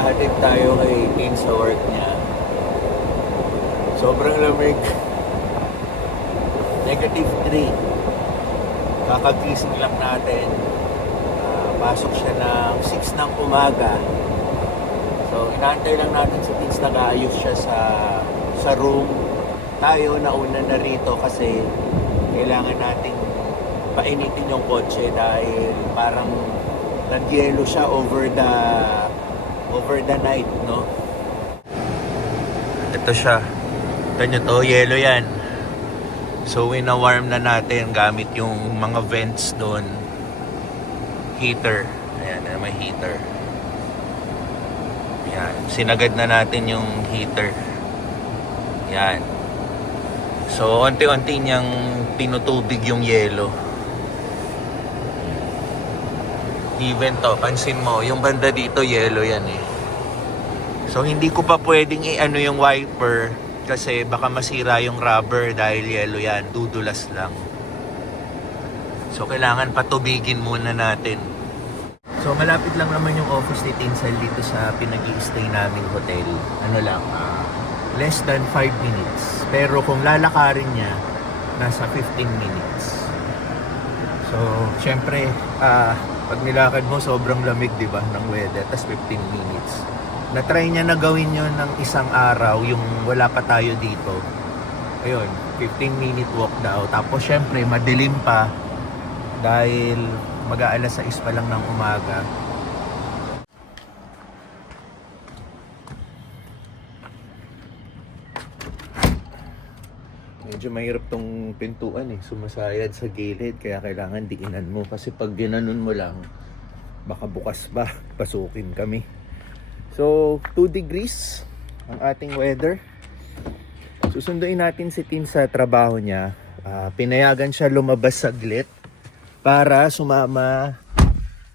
maghahatid tayo kay Tin sa work niya. Sobrang lamig. -3. Kakagising lang natin. Pasok siya ng 6 ng umaga. So, inaantay lang natin si Tins, nag-aayos siya sa room. Tayo nauna na rito kasi kailangan nating painitin yung kotse dahil parang nagyelo siya over the night, no? Ito siya. Ito nyo to, yelo yan. So, wina-warm na natin gamit yung mga vents doon. Heater. Ayan, may heater. Ayan, sinagad na natin yung heater. Ayan. So, unti-unti niyang tinutubig yung yelo. Even to, pansin mo, yung banda dito, yelo yan eh. So, hindi ko pa pwedeng i-ano yung wiper kasi baka masira yung rubber dahil yelo yan, dudulas lang. So, kailangan patubigin muna natin. So, malapit lang naman yung office ni Tinsel dito sa pinag-i-stay naming hotel. Ano lang, less than 5 minutes. Pero kung lalakarin niya, nasa 15 minutes. So, syempre, pag nilakad mo, sobrang lamig, di ba, ng weather. Tas 15 minutes. Na-try niya na gawin yun ng isang araw, yung wala pa tayo dito. Ayun, 15-minute walk daw. Tapos, syempre, madilim pa dahil mag-aalas 6 pa lang ng umaga. Medyo mahirap tong pintuan eh, sumasayad sa gilid, kaya kailangan diinan mo kasi pag ginanon mo lang baka bukas ba, pasukin kami. So 2 degrees ang ating weather. Susunduin natin si Tin sa trabaho niya. Pinayagan siya lumabas saglit para sumama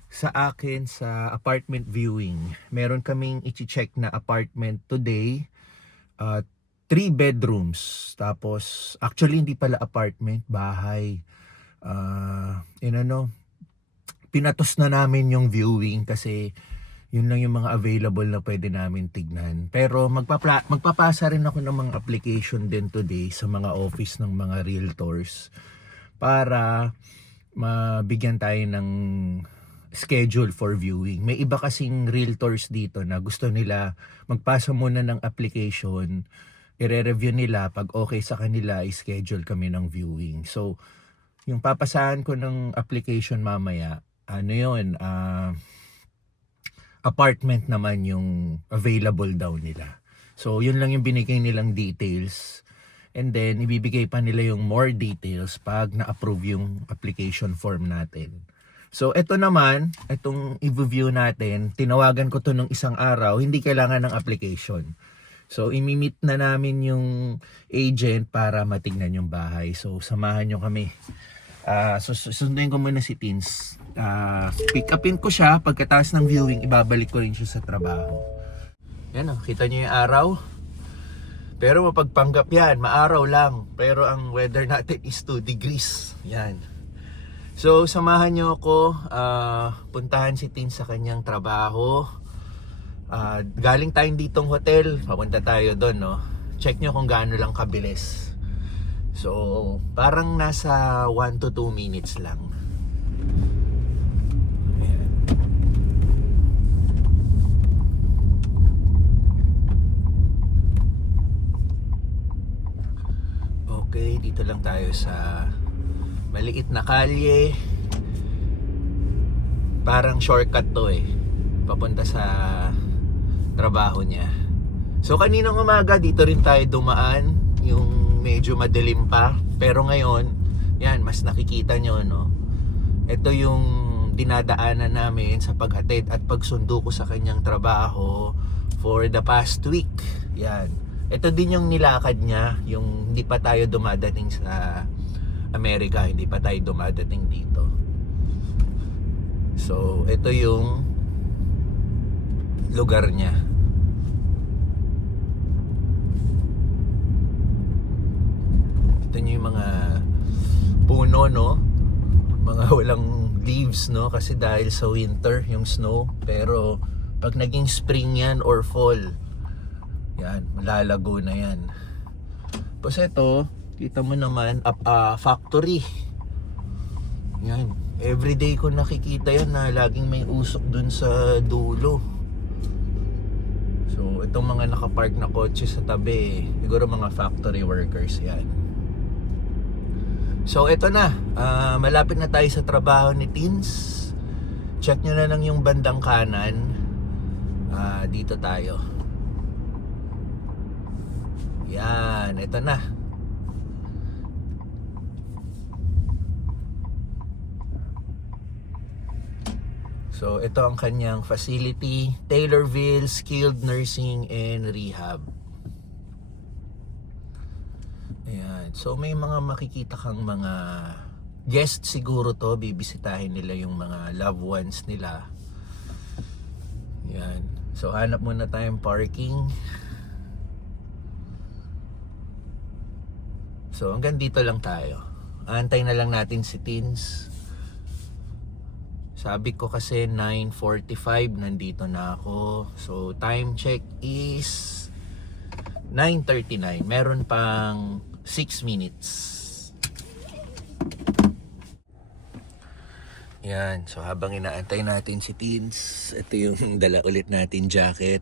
sa akin sa apartment viewing. Meron kaming i-check na apartment today. 3 bedrooms. Tapos, actually hindi pala apartment, bahay. Pinatos na namin yung viewing kasi yun lang yung mga available na pwede namin tignan. Pero magpapasa rin ako ng mga application din today sa mga office ng mga realtors para mabigyan tayo ng schedule for viewing. May iba kasing realtors dito na gusto nila magpasa muna ng application, i-review nila, pag okay sa kanila, i-schedule kami ng viewing. So, yung papasahan ko ng application mamaya, apartment naman yung available daw nila. So, yun lang yung binigay nilang details. And then, ibibigay pa nila yung more details pag na-approve yung application form natin. So, ito naman, itong i-view natin, tinawagan ko to nung isang araw, hindi kailangan ng application. So, imimit na namin yung agent para matignan yung bahay. So, samahan nyo kami. Susunduin ko muna si Tins. Pick upin ko siya. Pagkatapos ng viewing, ibabalik ko rin siya sa trabaho. Yan o, kita nyo yung araw. Pero mapagpanggap yan, maaraw lang. Pero ang weather natin is 2 degrees. Yan. So, samahan nyo ako. Puntahan si Tins sa kanyang trabaho. Galing tayong ditong hotel, papunta tayo doon, no? Check nyo kung gaano lang kabilis. So, parang nasa 1 to 2 minutes lang. Ayan. Okay, dito lang tayo sa maliit na kalye. Parang shortcut to eh, papunta sa trabaho niya. So kaninang umaga dito rin tayo dumaan, yung medyo madilim pa, pero ngayon yan, mas nakikita nyo, no? Ito yung dinadaanan namin sa paghatid at pagsundo ko sa kanyang trabaho for the past week. Yan, ito din yung nilakad niya, yung hindi pa tayo dumadating sa Amerika, hindi pa tayo dumadating dito. So ito yung lugar niya. Ito yung mga puno, no? Mga walang leaves, no? Kasi dahil sa winter yung snow. Pero Pag naging spring yan or fall, yan, malalago na yan. Tapos ito, kita mo naman, factory. Yan, everyday ko nakikita yan na laging may usok dun sa dulo. So, itong mga nakapark na kotse sa tabi, siguro mga factory workers yan. So, ito na, malapit na tayo sa trabaho ni Teens. Check nyo na lang yung bandang kanan. Dito tayo. Yan, ito na. So, ito ang kanyang facility, Taylorville Skilled Nursing and Rehab. Ayan. So, may mga makikita kang mga guest siguro to. Bibisitahin nila yung mga loved ones nila. Ayan. So, hanap muna tayong parking. So, hanggang dito lang tayo. Antay na lang natin si Teens. Sabi ko kasi 9:45 nandito na ako. So time check is 9:39. Meron pang 6 minutes. Yan. So habang inaantay natin si Teens, ito yung dala ulit natin jacket.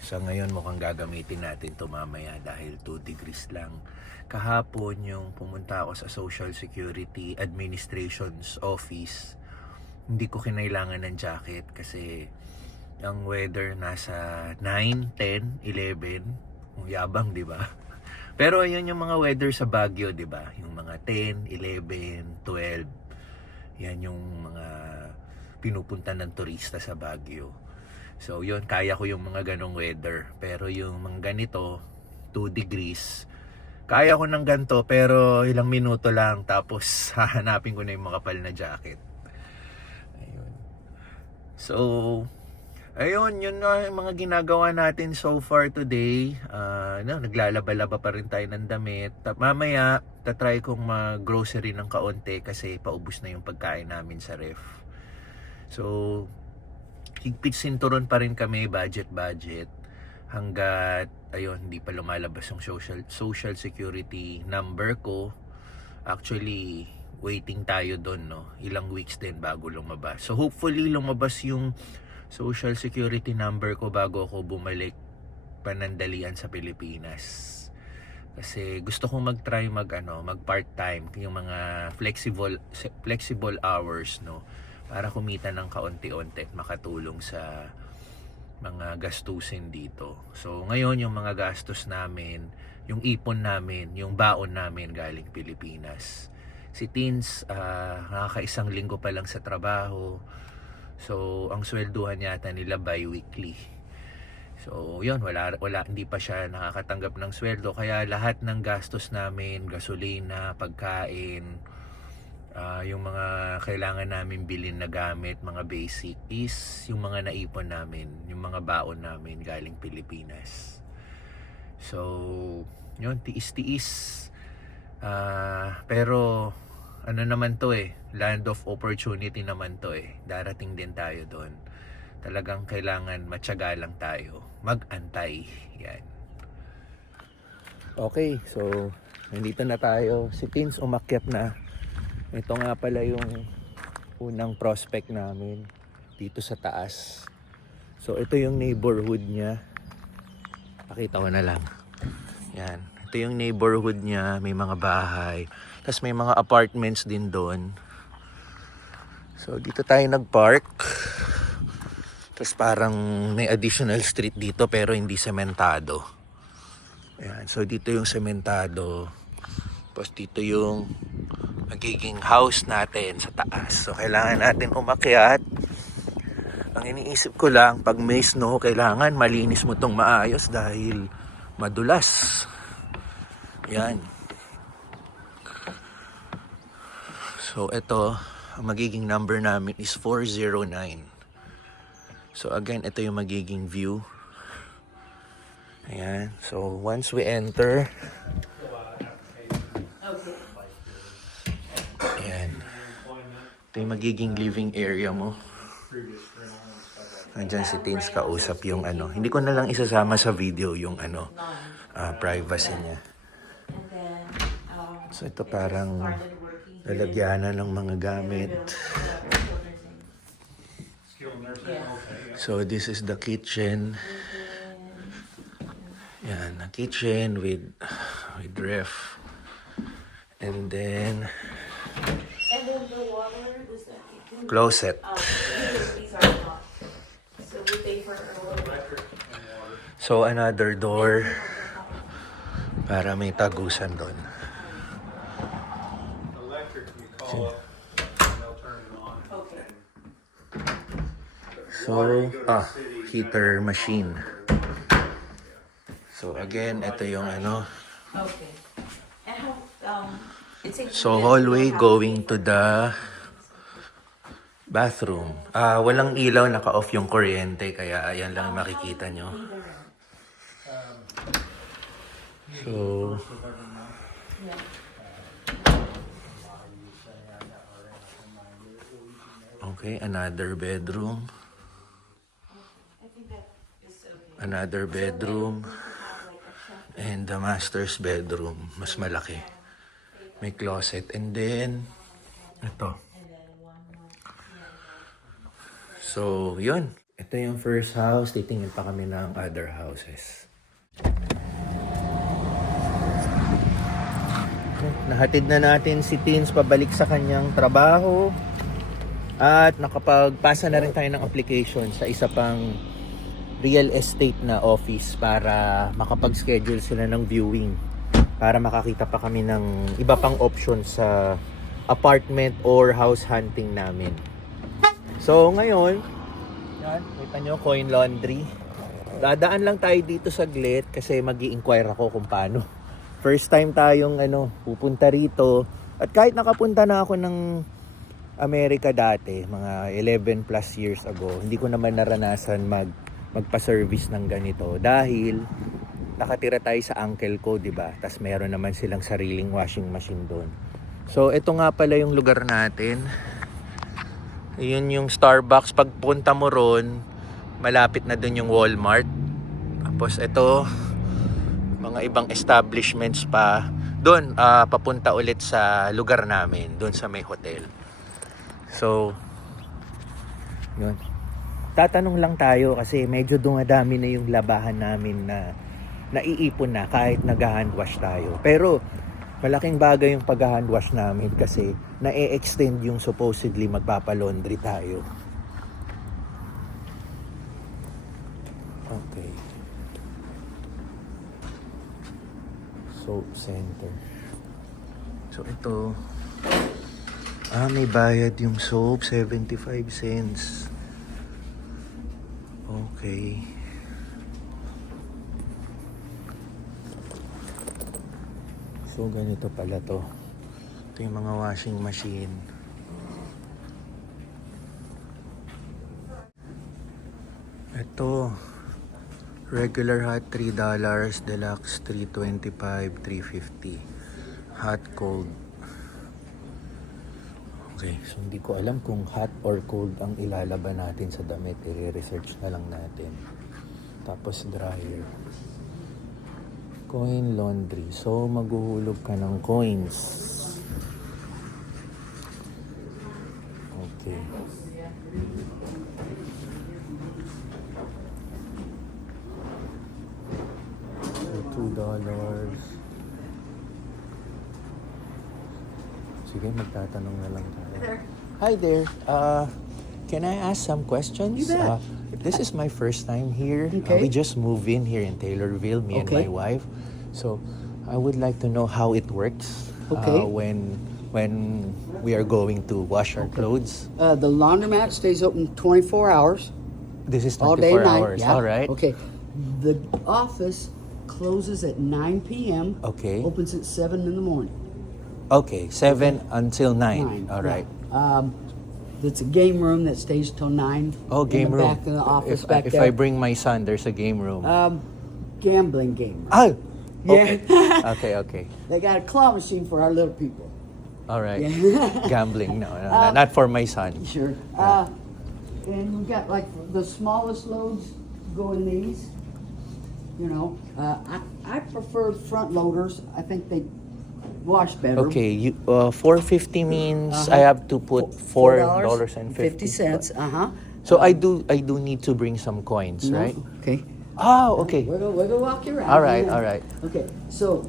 So ngayon mukhang gagamitin natin ito mamaya dahil 2 degrees lang. Kahapon yung pumunta ako sa Social Security Administration's office, hindi ko kinailangan ng jacket kasi ang weather nasa 9, 10, 11. Ang yabang, di ba? Pero ayun yung mga weather sa Baguio, di ba? Yung mga 10, 11, 12. Yan yung mga pinupunta ng turista sa Baguio. So yun, kaya ko yung mga ganong weather. Pero yung mga ganito, 2 degrees, kaya ko ng ganito pero ilang minuto lang tapos hahanapin ko na yung makapal na jacket. Ayun. So, ayun, yun na yung mga ginagawa natin so far today. Naglalaba-laba pa rin tayo ng damit. Mamaya, tatry kong mag-grocery ng kaunti kasi paubos na yung pagkain namin sa ref. So, higpit sinturon pa rin kami, budget. Hanggat ayun, hindi pa lumalabas yung social security number ko. Actually, waiting tayo doon, no? Ilang weeks din bago lumabas. So hopefully lumabas yung social security number ko bago ako bumalik panandalian sa Pilipinas. Kasi gusto kong mag-try mag part-time, yung mga flexible hours, no? Para kumita ng kaunti-unti at makatulong sa mga gastusin dito. So ngayon yung mga gastos namin, yung ipon namin, yung baon namin galing Pilipinas. Si Teens, nakaka-1 linggo pa lang sa trabaho. So ang swelduhan yata nila bi-weekly. So yun, wala, hindi pa siya nakakatanggap ng sweldo. Kaya lahat ng gastos namin, gasolina, pagkain, yung mga kailangan namin bilhin na gamit, mga basic, is yung mga naipon namin, yung mga baon namin galing Pilipinas. So, yun, tiis-tiis. Pero, ano naman to land of opportunity naman to Darating din tayo doon. Talagang kailangan matyaga lang tayo. Mag-antay. Yan. Okay, so, nandito na tayo. Si Teens umakyat na. Ito nga pala yung unang prospect namin dito sa taas. So ito yung neighborhood niya. Pakita ko na lang. Yan. Ito yung neighborhood niya. May mga bahay. Tapos may mga apartments din doon. So dito tayo nag-park. Tapos parang may additional street dito pero hindi sementado. Yan. So dito yung sementado. Tapos dito yung magiging house natin sa taas. So kailangan natin umakyat. Ang iniisip ko lang, pag may snow, kailangan malinis mo tong maayos dahil madulas. Yan. So ito, ang magiging number namin is 409. So again, ito yung magiging view. Ayan. So once we enter, ito yung magiging living area mo. Andyan si Tins kausap yung ano. Hindi ko na lang isasama sa video yung ano, privacy niya. So ito parang lalagyanan ng mga gamit. So this is the kitchen. Yan, a kitchen with ref. And then the water was that closet. these are not. So we pay for electric and water. So another door para may tagusan doon. Electric, you call up, and they'll turn it on. Okay. So, heater machine. So again, ito yung ano. Okay. And how it's a So hallway going to the bathroom. Walang ilaw, naka-off yung kuryente, kaya ayan lang makikita nyo. So, okay, another bedroom. Another bedroom. And the master's bedroom, mas malaki. May closet. And then, ito. So, yun. Ito yung first house. Titingin pa kami ng other houses. Nahatid na natin si Tins pabalik sa kanyang trabaho. At nakapagpasa na rin tayo ng application sa isa pang real estate na office para makapag-schedule sila ng viewing. Para makakita pa kami ng iba pang options sa apartment or house hunting namin. So ngayon, yan, kita nyo, Coin Laundry. Dadaan lang tayo dito saglit kasi mag-i-inquire ako kung paano. First time tayong pupunta rito. At kahit nakapunta na ako ng Amerika dati, mga 11 plus years ago, hindi ko naman naranasan magpa-service ng ganito dahil nakatira tayo sa uncle ko, 'di ba? Tas meron naman silang sariling washing machine doon. So ito nga pala yung lugar natin. Yun yung Starbucks. Pagpunta mo ron, malapit na doon yung Walmart. Tapos ito, mga ibang establishments pa. Doon, papunta ulit sa lugar namin, doon sa may hotel. So, yun. Tatanong lang tayo kasi medyo dumadami na yung labahan namin na naiipon na kahit nag-handwash tayo. Pero malaking bagay yung pag-handwash namin kasi na-extend yung supposedly magpapalaundry tayo. Okay. Soap center. So ito, may bayad yung soap, 75 cents. Okay. So, ganito pala to. Ito yung mga washing machine. Ito, regular hot $3, deluxe $3.25, $3.50. Hot, cold. Okay, so hindi ko alam kung hot or cold ang ilalaban natin sa damit. I-research na lang natin. Tapos dryer. Coin laundry. So, maghuhulog ka ng coins. Okay. So, $2. Sige, magtatanong na lang tayo. Hi there. Can I ask some questions? You bet. This is my first time here. Okay. We just moved in here in Taylorville, me and my Okay. wife. So, I would like to know how it works Okay. when we are going to wash our clothes. The laundromat stays open 24 hours, This is all 24 day and night. hours. Yeah. All right. Okay. The office closes at 9 p.m. Okay. Opens at 7 in the morning. Okay, 7 until 9. All right. It's a game room that stays till 9. Oh, game in the room. Back in the office if back if there. I bring my son, there's a game room. Gambling game. Oh, Yeah. okay. Okay. They got a claw machine for our little people. All right. Yeah. Gambling, no, not for my son. Sure. And we got like the smallest loads go in these. You know, I prefer front loaders. I think they wash better. Okay, you 450 means I have to put $4.50. So I do need to bring some coins, No? right? Okay. Oh, okay. We're gonna walk you around. All right, all right. Okay, so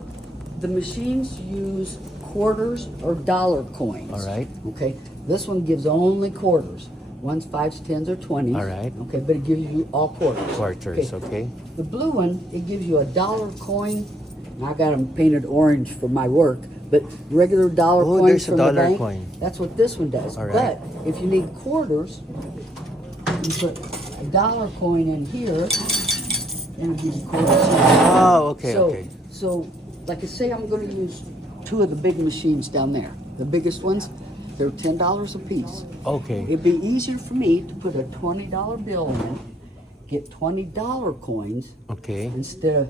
the machines use quarters or dollar coins. All right. Okay, this one gives only quarters. One's 5s, 10s, or 20s. All right. Okay, but it gives you all quarters. Quarters, okay. The blue one, it gives you a dollar coin. And I got them painted orange for my work, but regular dollar Oh, coins there's a from the dollar bank. coin. That's what this one does. All right. But if you need quarters, you put a dollar coin in here, and it'll give you quarters. Oh, okay, So, okay. so, like I say, I'm going to use two of the big machines down there. The biggest ones, they're $10 a piece. Okay. It'd be easier for me to put a $20 bill in, get $20 coins Okay. instead of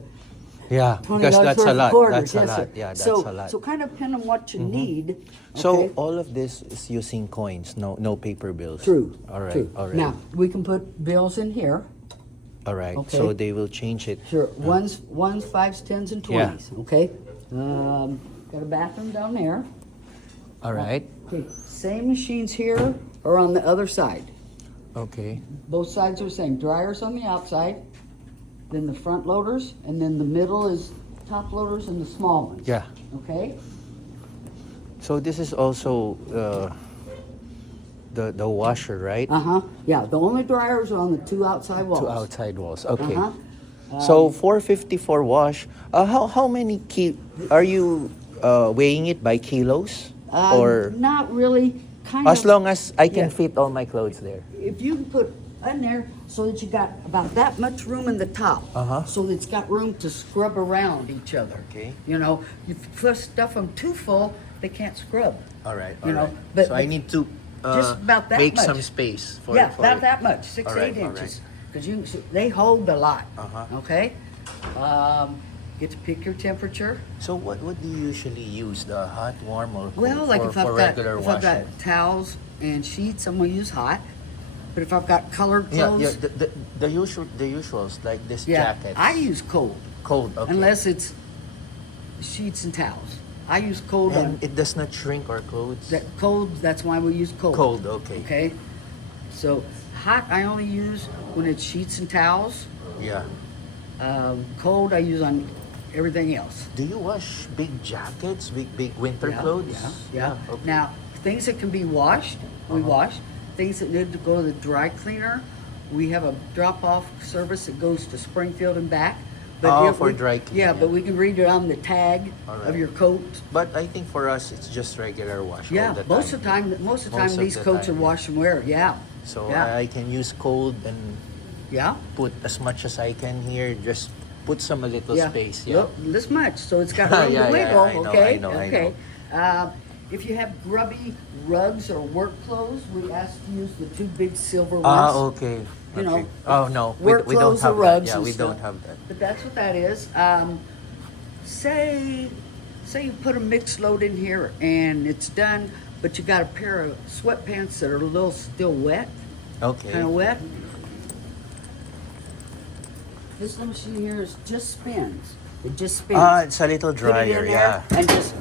Yeah, $20 because that's worth a of lot. quarters. That's a Yes, lot. sir. Yeah, that's so, a lot. So kind of depend on what you need. So okay? all of this is using coins, no paper bills. True. All right. True. All right. Now we can put bills in here. all right. okay. So they will change it. Sure. One's 5s, 10s, and 20s. Yeah. Okay. Got a bathroom down there. All right. Okay. Same machines here or on the other side. Okay. Both sides are the same. Dryers on the outside, then the front loaders, and then the middle is top loaders and the small ones. Yeah. Okay. So this is also the washer, right? Yeah. The only dryers are on the two outside walls. Two outside walls. Okay. Uh-huh. So 450 for wash. How many are you weighing it by kilos or Not really. Kind as of. long as I can yeah. fit all my clothes there? If you can put in there so that you got about that much room in the top, so that it's got room to scrub around each other. Okay. You know, if you put stuff them too full, they can't scrub. All right. You know, but- so I need to just about that make much. some space for Yeah, for about it. that much, 6 All to right, 8 all inches, because they hold a lot. Okay. Get to pick your temperature. So what do you usually use? The hot, warm, or cold Well, like for, if I've for got regular if I've washing? got towels and sheets, I'm gonna use hot. But if I've got colored Yeah, clothes, yeah. The usuals like this yeah, jacket. I use cold. cold. Okay. Unless it's sheets and towels. I use cold on and it does not shrink our clothes. that cold. That's why we use cold. Cold. Okay. Okay. So hot I only use when it's sheets and towels. Yeah. Cold I use on everything else. Do you wash big jackets, big winter Yeah, clothes? Yeah. Okay. Now things that can be washed, we wash. Things that need to go to the dry cleaner, we have a drop-off service that goes to Springfield and back. Oh, if for we- dry cleaning, Yeah, yeah. but we can read it on the tag All of right. your coat. But I think for us it's just regular wash. Yeah, all the most of the time, Most of these the coats time, are yeah. wash and wear. Yeah. So yeah. I can use cold and Yeah. put as much as I can here. Just put some a little Yeah. space. Yeah. Look, this much, so it's got room Yeah, to yeah, wiggle. I know, Okay. I know, I okay. If you have grubby rugs or work clothes, we ask to use the two big silver ones. Okay. You know, okay. Oh no, work we don't clothes have or that. rugs Yeah, and we stuff. don't have that. But that's what that is. Say you put a mixed load in here and it's done, but you got a pair of sweatpants that are a little still wet, Okay. kind of wet. This little machine here just spins. It just spins. It's a little Put it in dryer. there Yeah. And just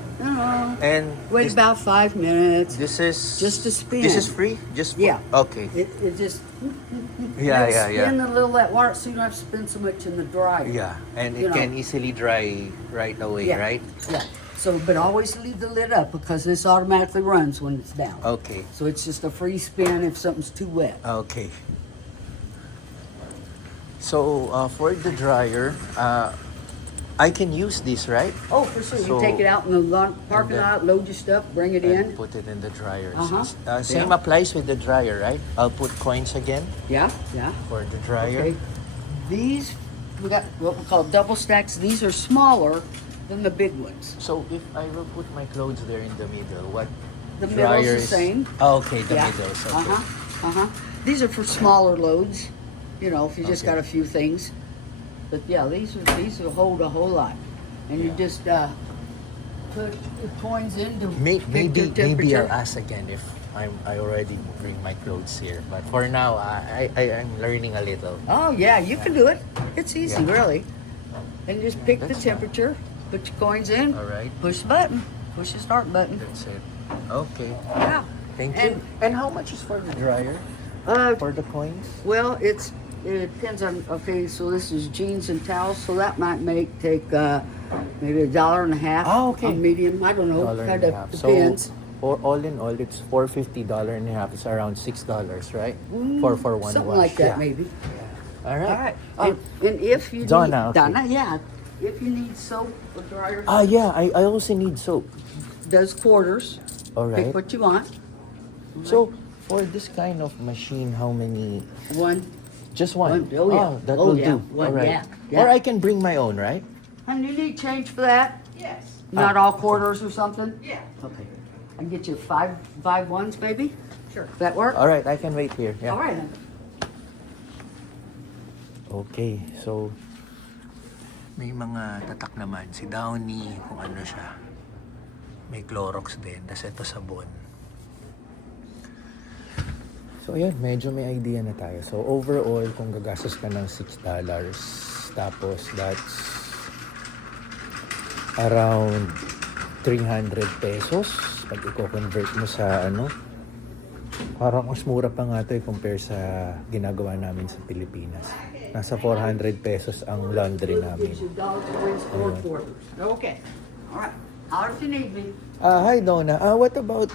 And wait this, about 5 minutes. this is just to spin. This is free. Just Yeah. Okay. It just Yeah, it'll yeah, yeah. spin a little that water, so you don't have to spin so much in the dryer. Yeah, and You it know. can easily dry right away, Yeah. right? Yeah. So, but always leave the lid up because this automatically runs when it's down. Okay. So it's just a free spin if something's too wet. Okay. So for the dryer, I can use this, right? Oh, for sure. So- You take it out in the parking then- lot, load your stuff, bring it And in. put it in the dryer. Uh-huh. Same Yeah. applies with the dryer, right? I'll put coins again Yeah, yeah. for the dryer. Okay. These, we got what we call double stacks. These are smaller than the big ones. So if I will put my clothes there in the middle, what The middle's the dryers? same. Oh, okay, the Yeah. middle's okay. These are for smaller loads, you know, if you just Okay. got a few things. But yeah, these will hold a whole lot. And you Yeah. just put the coins in to pick Maybe the temperature. I'll ask again if I already bring my clothes here. But for now, I'm learning a little. Oh yeah, you can do it. It's easy, Yeah. really. And just pick the That's temperature, put your coins in, All right. push the button, push the start button. That's it. Okay. Yeah. Thank you. And how much is for the dryer? For the coins? Well, it depends on. Okay, so this is jeans and towels, so that might take maybe $1.50. Ah, okay. On medium. I don't know. $1.50. Kind of depends. So, for all in all, it's $4.50 It's around $6, right? For one Something wash. like that, Yeah. maybe. All right. All right. And if you Donna, need okay. Donna, yeah, if you need soap or dryer, Yeah. I also need soap. does quarters. All right. Pick what you want. So, for this kind of machine, how many? One. Just one. Oh, yeah. That Oh, will yeah. do. One, All right. yeah, yeah. Or I can bring my own, right? And you need change for that? Yes. Not all quarters or something? Yeah. Okay. I can get you five ones maybe? Sure. Does that work? All right. I can wait here. Yeah. All right then. Okay, so may mga tatak naman si Downy, kung ano siya. May Clorox din, tas ito sabon. So ayan, medyo may idea na tayo. So overall, kung gagastos ka ng $6, tapos that's around 300 pesos pag i-convert mo sa ano, parang mas mura pa nga ito compare sa ginagawa namin sa Pilipinas. Nasa 400 pesos ang laundry namin. Gives you dollars, coins, or quarters. Okay. All right. Holler if you need me. Hi Donna, what about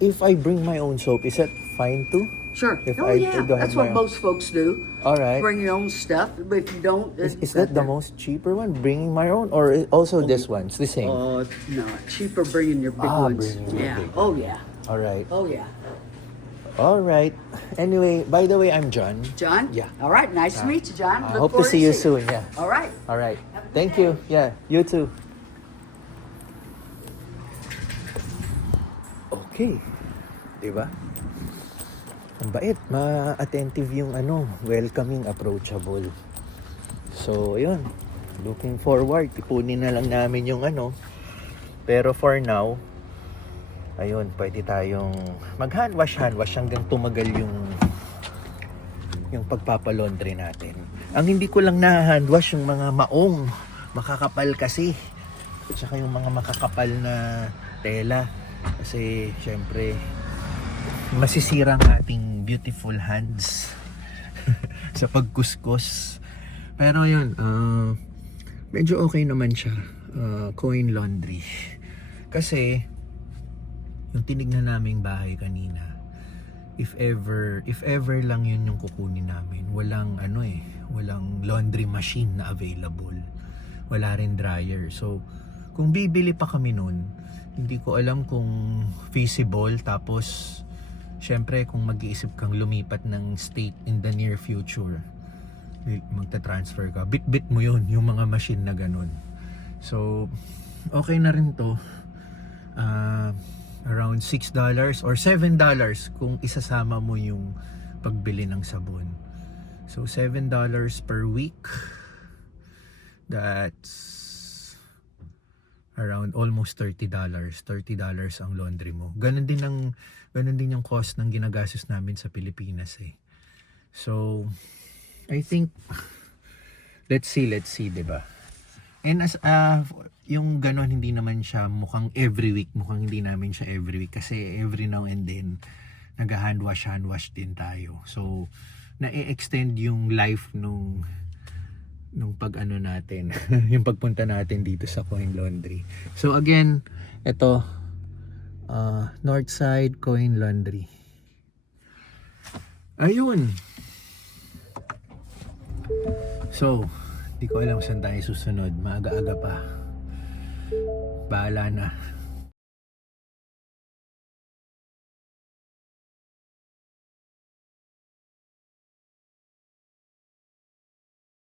if I bring my own soap? Is that fine too? Sure. If Oh I yeah, do have that's my what own- most folks do. All right. Bring your own stuff, but if you don't, Is that the most cheaper one? Bringing my own? Or also this one? It's the same? No, cheaper bringing your big ones. Bringing your Yeah. big Oh yeah. All right. Oh yeah. All right. Anyway, by the way, I'm John. John? Yeah. All right. Nice to meet you, John. I Look hope to forward see you seeing soon. Yeah. All right. All right. Thank you. Yeah, you too. Okay. Diba? Ang bait. Ma-attentive yung welcoming, approachable. So, ayun. Looking forward. Ipunin na lang namin yung Pero for now, ayun, pwede tayong mag-hand wash hanggang tumagal yung pagpapalaundry natin. Ang hindi ko lang na-hand wash yung mga maong, makakapal kasi. At saka yung mga makakapal na tela. Kasi syempre masisira ang ating beautiful hands sa pagkuskus. Pero yun, medyo okay naman siya. Coin laundry. Kasi yung tinignan naming bahay kanina, if ever lang yun yung kukunin namin, walang walang laundry machine na available, wala rin dryer. So kung bibili pa kami nun, hindi ko alam kung feasible. Tapos syempre kung mag-iisip kang lumipat ng state in the near future, magta-transfer ka, bit mo yun, yung mga machine na ganun. So okay na rin to. Around $6 or $7 kung isasama mo yung pagbili ng sabon. So $7 per week, that's around almost $30 ang laundry mo. Ganun din yung cost ng ginagastos namin sa Pilipinas eh. So I think let's see, 'di ba? And as yung ganon, hindi naman siya mukhang every week, mukhang hindi namin siya every week kasi every now and then nag-hand wash din tayo. So na-extend yung life nung pag natin yung pagpunta natin dito sa Coin Laundry. So again, ito Northside Coin Laundry. Ayun. So hindi ko alam saan tayo susunod. Maaga-aga pa. Bahala na.